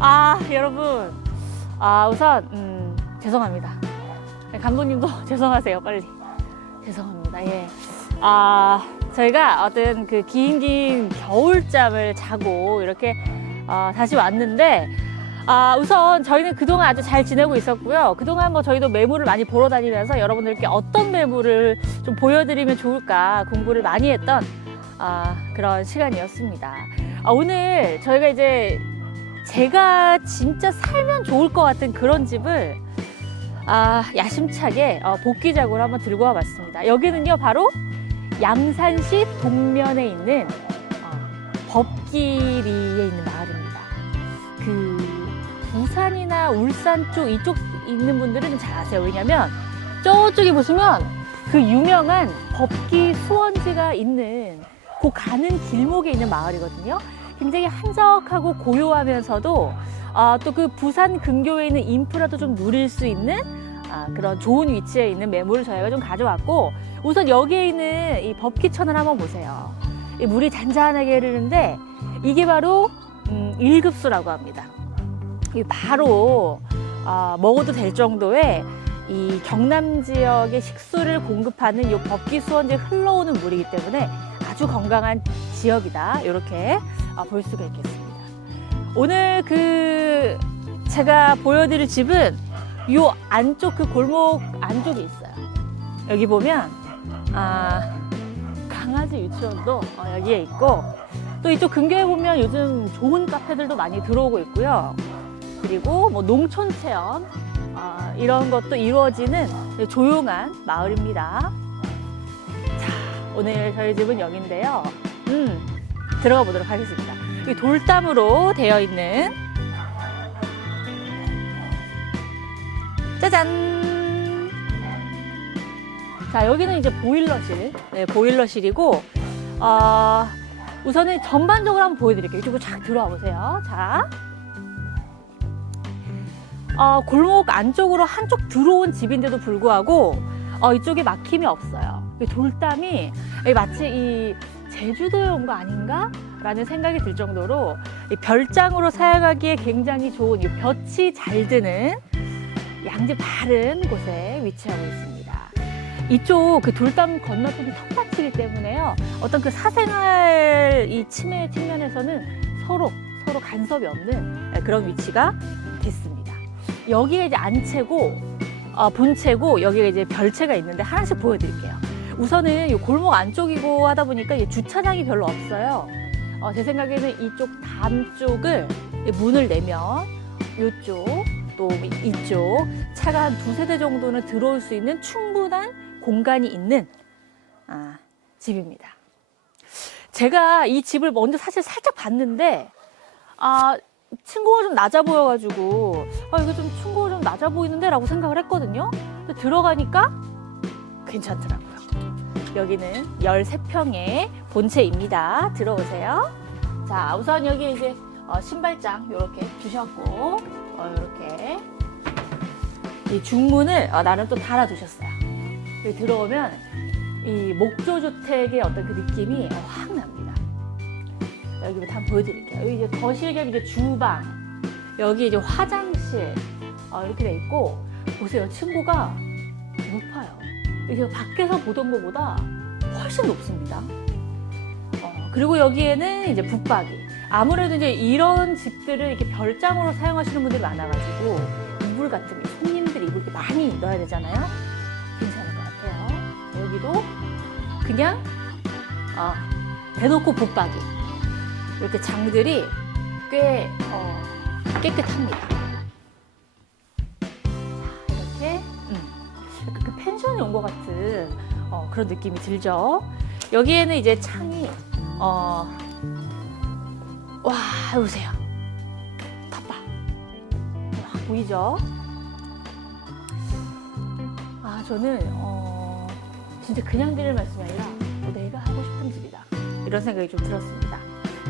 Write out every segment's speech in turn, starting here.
아 여러분, 아 우선 음, 죄송합니다. 네, 감독님도 죄송하세요. 빨리 죄송합니다. 예. 아 저희가 어떤 그 긴긴 겨울잠을 자고 이렇게 어, 다시 왔는데. 아, 우선 저희는 그동안 아주 잘 지내고 있었고요. 그동안 뭐 저희도 매물을 많이 보러 다니면서 여러분들께 어떤 매물을 좀 보여드리면 좋을까 공부를 많이 했던 아, 그런 시간이었습니다. 아, 오늘 저희가 이제 제가 진짜 살면 좋을 것 같은 그런 집을 아, 야심차게 어, 복귀작으로 한번 들고 와봤습니다. 여기는요, 바로 양산시 동면에 있는 어, 법기리에 있는 마을입니다. 그 부산이나 울산 쪽 이쪽 있는 분들은 좀 잘 아세요. 왜냐면 저쪽에 보시면 그 유명한 법기 수원지가 있는 그 가는 길목에 있는 마을이거든요. 굉장히 한적하고 고요하면서도 아, 또 그 부산 근교에 있는 인프라도 좀 누릴 수 있는 아, 그런 좋은 위치에 있는 매물을 저희가 좀 가져왔고 우선 여기에 있는 이 법기천을 한번 보세요. 이 물이 잔잔하게 흐르는데 이게 바로 음, 1급수라고 합니다. 이 바로 아, 먹어도 될 정도의 이 경남 지역의 식수를 공급하는 이 법기 수원지 흘러오는 물이기 때문에 아주 건강한 지역이다. 이렇게 아, 볼 수가 있겠습니다. 오늘 그 제가 보여드릴 집은 이 안쪽 그 골목 안쪽에 있어요. 여기 보면 아, 강아지 유치원도 어, 여기에 있고 또 이쪽 근교에 보면 요즘 좋은 카페들도 많이 들어오고 있고요. 그리고 뭐 농촌 체험 아, 이런 것도 이루어지는 조용한 마을입니다. 자, 오늘 저희 집은 여기인데요. 음, 들어가 보도록 하겠습니다. 이 돌담으로 되어 있는 짜잔! 자, 여기는 이제 보일러실, 네, 보일러실이고, 어, 우선은 전반적으로 한번 보여드릴게요. 이쪽으로 쫙 들어와 보세요. 자. 어, 골목 안쪽으로 한쪽 들어온 집인데도 불구하고 어, 이쪽에 막힘이 없어요. 이 돌담이 이 마치 이 제주도에 온 거 아닌가? 라는 생각이 들 정도로 이 별장으로 사용하기에 굉장히 좋은 이 볕이 잘 드는 양지 바른 곳에 위치하고 있습니다. 이쪽 그 돌담 건너편이 텃밭이기 때문에요. 어떤 그 사생활 이 침해 측면에서는 서로 서로 간섭이 없는 그런 위치가 됐습니다. 여기가 이제 안채고 어, 본채고 여기가 이제 별채가 있는데 하나씩 보여드릴게요. 우선은 이 골목 안쪽이고 하다 보니까 이 주차장이 별로 없어요. 어, 제 생각에는 이쪽 담 쪽을 문을 내면 이쪽 또 이쪽 차가 한 두세 대 정도는 들어올 수 있는 충분한 공간이 있는 아, 집입니다. 제가 이 집을 먼저 사실 살짝 봤는데 아, 층고가 좀 낮아 보여가지고 아 이거 좀 층고가 좀 낮아 보이는데 라고 생각을 했거든요 들어가니까 괜찮더라고요 여기는 13평의 본체입니다. 들어오세요. 자 우선 여기 이제 어, 신발장 이렇게 주셨고 어, 이렇게. 이 중문을 어, 나름 또 달아두셨어요. 여기 들어오면 이 목조주택의 어떤 그 느낌이 확 납니다. 여기부터 한번 보여드릴게요. 여기 이제 거실 겸 이제 주방, 여기 이제 화장실. 어, 이렇게 돼 있고 보세요. 층고가 높아요. 이게 밖에서 보던 것보다 훨씬 높습니다. 어, 그리고 여기에는 이제 붙박이. 아무래도 이제 이런 집들을 이렇게 별장으로 사용하시는 분들이 많아가지고 이불 같은 게 손님들이 이불 많이 넣어야 되잖아요. 괜찮은 것 같아요. 여기도 그냥 어, 대놓고 붙박이. 이렇게 장들이 꽤 어, 깨끗합니다. 그 펜션에 온 것 같은 어, 그런 느낌이 들죠. 여기에는 이제 창이 어, 와 보세요. 텃밭 와, 보이죠? 아 저는 어, 진짜 그냥 드릴 말씀이 아니라 어, 내가 하고 싶은 집이다 이런 생각이 좀 들었습니다.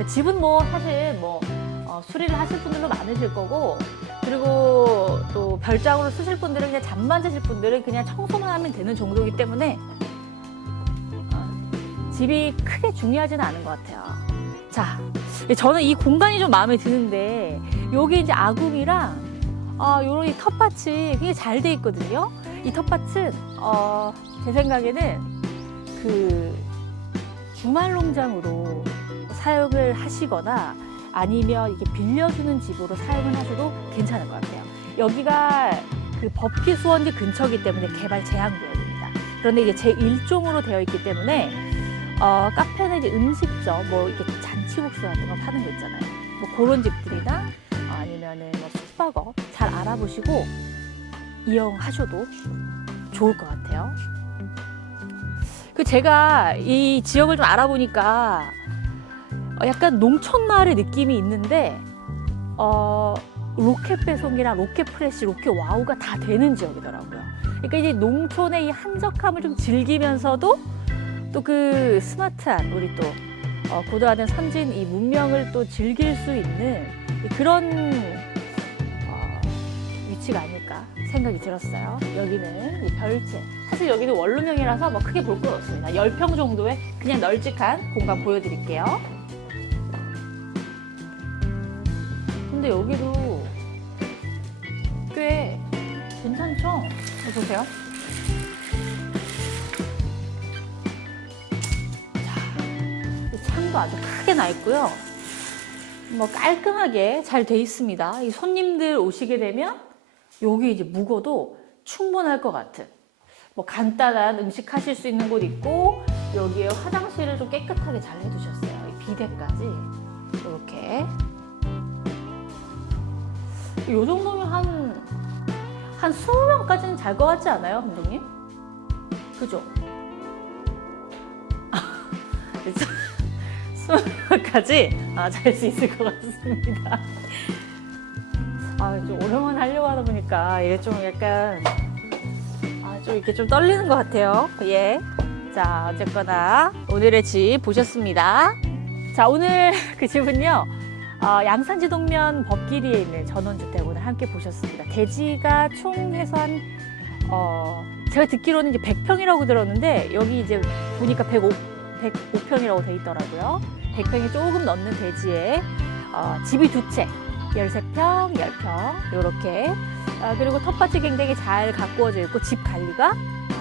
집은 뭐 사실 뭐 어, 수리를 하실 분들도 많으실 거고 그리고 또 별장으로 쓰실 분들은 그냥 잠만 자실 분들은 그냥 청소만 하면 되는 정도이기 때문에 어, 집이 크게 중요하지는 않은 것 같아요. 자, 저는 이 공간이 좀 마음에 드는데 여기 이제 아궁이랑 아, 요런 이 텃밭이 굉장히 잘 돼 있거든요. 이 텃밭은 어, 제 생각에는 그 주말 농장으로 사용을 하시거나 아니면 이렇게 빌려주는 집으로 사용을 하셔도 괜찮을 것 같아요. 여기가 그 법기 수원지 근처이기 때문에 개발 제한 구역입니다. 그런데 이제 제 1종으로 되어 있기 때문에 어, 카페나 이제 음식점, 뭐 이렇게 잔치국수 같은 거 파는 거 있잖아요. 뭐 그런 집들이나 어, 아니면은 뭐 숙박업 잘 알아보시고 이용하셔도 좋을 것 같아요. 그 제가 이 지역을 좀 알아보니까 어, 약간 농촌 마을의 느낌이 있는데 어, 로켓 배송이랑 로켓 프레시, 로켓 와우가 다 되는 지역이더라고요. 그러니까 이제 농촌의 이 한적함을 좀 즐기면서도 또 그 스마트한 우리 또 어, 고도화된 선진 이 문명을 또 즐길 수 있는 그런 어, 위치가 아닐까 생각이 들었어요. 여기는 이 별채. 사실 여기는 원룸형이라서 뭐 크게 볼 건 없습니다. 10평 정도의 그냥 널찍한 공간 보여드릴게요. 근데 여기도 꽤 괜찮죠? 보세요. 자, 이 창도 아주 크게 나 있고요. 뭐 깔끔하게 잘 돼 있습니다. 이 손님들 오시게 되면 여기 이제 묵어도 충분할 것 같은 뭐 간단한 음식 하실 수 있는 곳 있고 여기에 화장실을 좀 깨끗하게 잘 해두셨어요. 이 비데까지 이렇게 이 정도면 한, 한 20명까지는 잘 것 같지 않아요, 감독님? 그죠? 20명까지 아, 잘 수 있을 것 같습니다. 아, 좀 오랜만에 하려고 하다 보니까 이게 좀 약간, 아, 좀 이렇게 좀 떨리는 것 같아요. 예. 자, 어쨌거나 오늘의 집 보셨습니다. 자, 오늘 그 집은요. 어, 양산지 동면 법길이에 있는 전원주택 오늘 함께 보셨습니다. 대지가 총 해서 한, 어, 제가 듣기로는 이제 100평이라고 들었는데, 여기 이제 보니까 105, 105평이라고 돼 있더라고요. 100평이 조금 넘는 대지에, 어, 집이 두 채, 13평, 10평, 요렇게. 아, 그리고 텃밭이 굉장히 잘 가꾸어져 있고, 집 관리가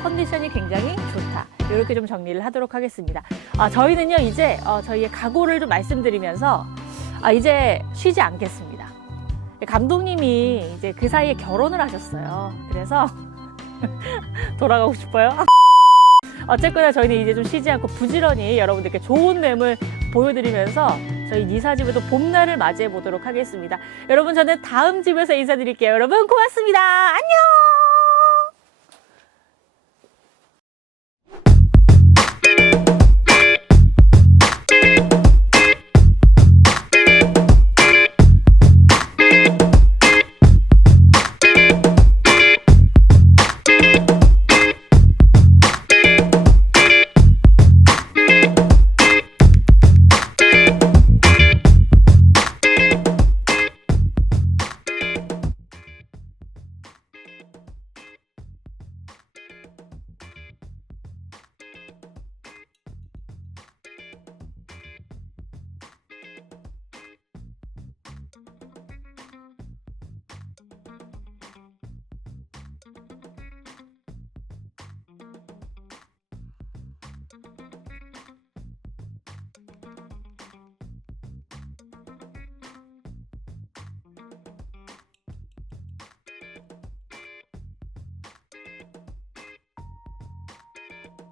컨디션이 굉장히 좋다. 이렇게 좀 정리를 하도록 하겠습니다. 아, 저희는요, 이제, 어, 저희의 각오를 좀 말씀드리면서, 아, 이제 쉬지 않겠습니다. 감독님이 이제 그 사이에 결혼을 하셨어요. 그래서 돌아가고 싶어요. 어쨌거나 저희는 이제 좀 쉬지 않고 부지런히 여러분들께 좋은 매물 보여드리면서 저희 니사집에도 봄날을 맞이해 보도록 하겠습니다. 여러분 저는 다음 집에서 인사드릴게요. 여러분 고맙습니다. 안녕!